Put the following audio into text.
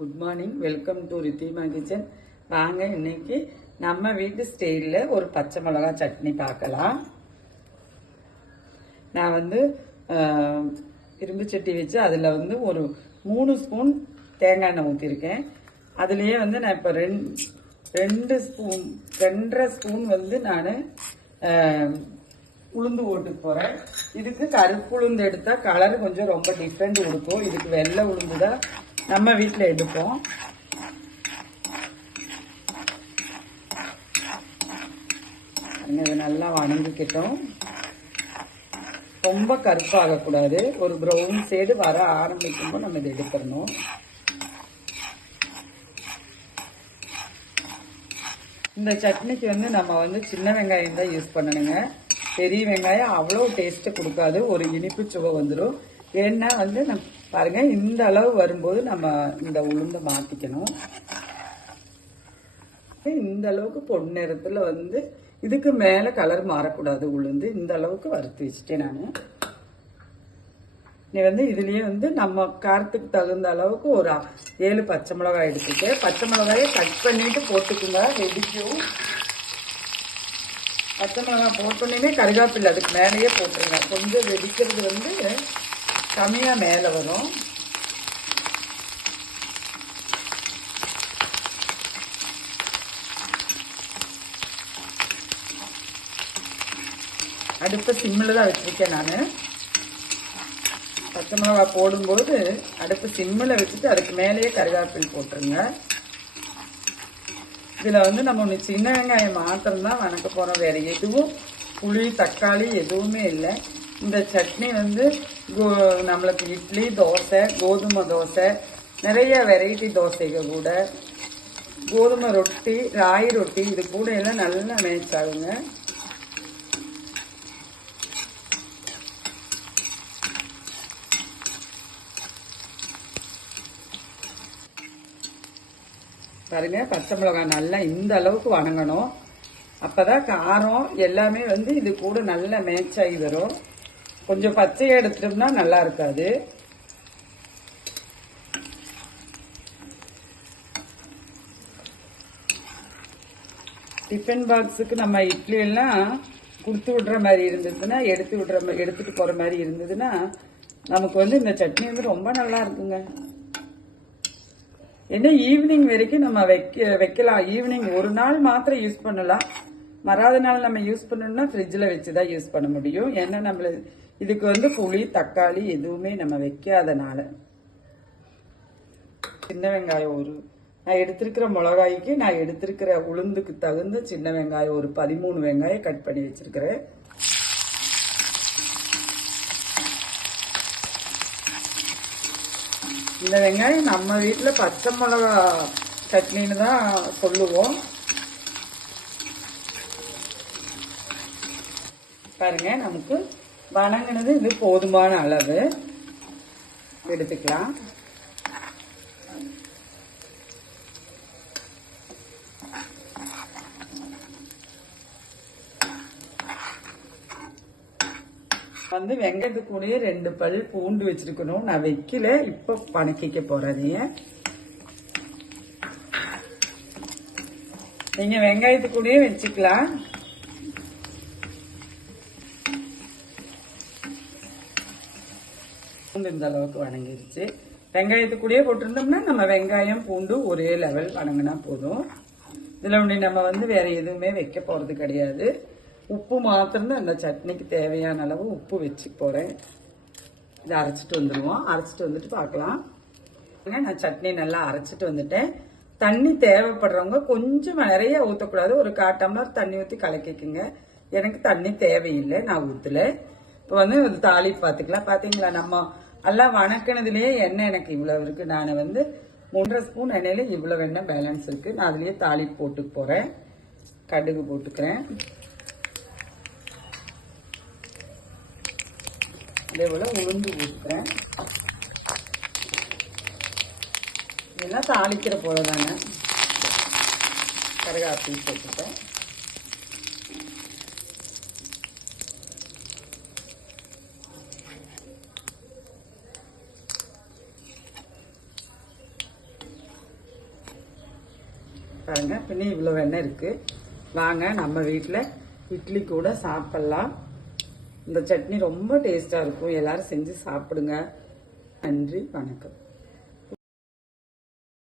Good morning, welcome to Ridhima kitchen. வாங்க இன்னைக்கு நம்ம வீட்டு ஸ்டைலில் ஒரு பச்சை மிளகா சட்னி பார்க்கலாம். நான் வந்து இரும்பு சட்டி வச்சு அதில் வந்து ஒரு 3 ஸ்பூன் தேங்காய் எண்ணெய் ஊற்றிருக்கேன். அதுலேயே வந்து நான் இப்போ 2.5 ஸ்பூன் வந்து நான் உளுந்து ஓட்டுக்கு போகிறேன். இதுக்கு கருப்பு உளுந்து எடுத்தால் கலர் கொஞ்சம் ரொம்ப டிஃப்ரெண்ட் கொடுக்கும். இதுக்கு வெள்ளை உளுந்து தான் நம்ம வீட்டில் எடுப்போம். இது நல்லா வணங்கிக்கிட்டோம். ரொம்ப கருப்பாகக்கூடாது. ஒரு ப்ரௌன் ஷேடு வர ஆரம்பிக்கும்போது நம்ம இதை எடுத்துடணும். இந்த சட்னிக்கு வந்து நம்ம வந்து சின்ன வெங்காயம் தான் யூஸ் பண்ணணுங்க. பெரிய வெங்காயம் அவ்வளோ டேஸ்ட்டு கொடுக்காது, ஒரு இனிப்பு சுவை வந்துடும். ஏன்னா வந்து நம்ம பாருங்க, இந்த அளவு வரும்போது நம்ம இந்த உளுந்தை மாற்றிக்கணும். இந்த அளவுக்கு பொன்னிறத்தில் வந்து இதுக்கு மேலே கலர் மாறக்கூடாது. உளுந்து இந்த அளவுக்கு வறுத்து வச்சுட்டேன் நான். நீ வந்து இதுலேயே வந்து நம்ம காரத்துக்கு தகுந்த அளவுக்கு ஒரு 7 பச்சை மிளகாய் எடுத்துட்டு, பச்சை மிளகாயை கட் பண்ணிட்டு போட்டுக்குங்க. வெடிக்கும். பச்சை மிளகாய் போட்டோன்னே கருகாப்பில்லை அதுக்கு மேலேயே போட்டுருங்க. கொஞ்சம் வெடிக்கிறது வந்து கம்மியாக மேலே வரும். அடுப்பை சிம்மில் தான் வச்சுருக்கேன் நான். பச்சை மிளகாய் போடும்போது அடுப்பு சிம்மில் வச்சுட்டு அதுக்கு மேலேயே கருகாப்பில் போட்டுருங்க. இதில் வந்து நம்ம ஒன்று சின்ன வெங்காயம் மாத்திரம்தான் வணக்க போகிறோம். வேறு எதுவும் புளி தக்காளி எதுவுமே இல்லை. இந்த சட்னி வந்து நம்மளுக்கு இட்லி, தோசை, கோதுமை தோசை, நிறைய வெரைட்டி தோசைகள் கூட, கோதுமை ரொட்டி, ராகி ரொட்டி, இது கூட எல்லாம் நல்லா மேட்ச் ஆகுங்க. பாருங்க, பச்சை மிளகாய் நல்லா இந்த அளவுக்கு வணங்கணும். அப்போதான் காரம் எல்லாமே வந்து இது கூட நல்லா மேட்ச் ஆகி வரும். கொஞ்சம் பச்சையை எடுத்துட்டோம்னா நல்லா இருக்காது. டிஃபன் பாக்ஸுக்கு நம்ம இட்லி எல்லாம் கொடுத்து விடுற மாதிரி இருந்ததுன்னா, எடுத்துட்டு போற மாதிரி இருந்ததுன்னா, நமக்கு வந்து இந்த சட்னி வந்து ரொம்ப நல்லா இருக்குங்க. என்ன ஈவினிங் வரைக்கும் நம்ம வைக்கலாம். ஈவினிங் ஒரு நாள் மாத்திரம் யூஸ் பண்ணலாம். மறாத நாள் நம்ம யூஸ் பண்ணணும்னா ஃப்ரிட்ஜில் வச்சு தான் யூஸ் பண்ண முடியும். ஏன்னா நம்மள இதுக்கு வந்து புளி தக்காளி எதுவுமே நம்ம வைக்காதனால. சின்ன வெங்காயம் நான் எடுத்திருக்கிற மிளகாய்க்கு நான் எடுத்திருக்கிற உளுந்துக்கு தகுந்த சின்ன வெங்காயம் ஒரு 13 வெங்காயம் கட் பண்ணி வச்சிருக்கிறேன். இந்த வெங்காயம் நம்ம வீட்டில் பச்சை மிளகா சட்னின்னு தான் சொல்லுவோம். பாருங்க, நமக்கு வணங்கினது இது போதுமான அளவு எடுத்துக்கலாம். வந்து வெங்காயத்துக்குள்ளேயே 2 பல் பூண்டு வச்சிருக்கணும். நான் வைக்கல, இப்ப வணக்கிக்க போறதைய. நீங்க வெங்காயத்துக்குள்ளேயே வச்சுக்கலாம். பூண்டு இந்த அளவுக்கு வணங்கிடுச்சு. வெங்காயத்துக்குள்ளேயே போட்டிருந்தோம்னா நம்ம வெங்காயம் பூண்டு ஒரே லெவல் வணங்கினா போதும். இதுல ஒண்ணு நம்ம வந்து வேற எதுவுமே வைக்க போறது கிடையாது. உப்பு மாத்திரம் அந்த சட்னிக்கு தேவையான அளவு உப்பு வச்சு போறேன். இதை அரைச்சிட்டு வந்துடுவோம். அரைச்சிட்டு வந்துட்டு பார்க்கலாம். நான் சட்னி நல்லா அரைச்சிட்டு வந்துட்டேன். தண்ணி தேவைப்படுறவங்க கொஞ்சம் நிறைய ஊற்றக்கூடாது. ஒரு 1/4 டம்ளர் தண்ணி ஊற்றி கலக்கிக்குங்க. எனக்கு தண்ணி தேவையில்லை, நான் ஊற்றல. இப்போ வந்து ஒரு தாளிப்பு பார்த்துக்கலாம். பார்த்தீங்களா, நம்ம எல்லாம் வணக்கினதுலேயே எண்ணெய் எனக்கு இவ்வளவு இருக்கு. நான் வந்து 3.5 ஸ்பூன் எண்ணெயில இவ்வளவு எண்ணெய் பேலன்ஸ் இருக்கு. நான் அதுலேயே தாளிப்பு போட்டுக்கு போறேன். கடுகு போட்டுக்கிறேன். அதே போல உளுந்து ஊற்றுக்கிறேன். இதெல்லாம் தாளிக்கிற போல தானே. கருகாப்பில் போட்டுட்டேன். பாருங்க பின்னி இவ்வளோ வெண்ணெய் இருக்கு. வாங்க நம்ம வீட்டில் இட்லி கூட சாப்பிடலாம். இந்த சட்னி ரொம்ப டேஸ்டா இருக்கும். எல்லாரும் செஞ்சு சாப்பிடுங்க. நன்றி, வணக்கம்.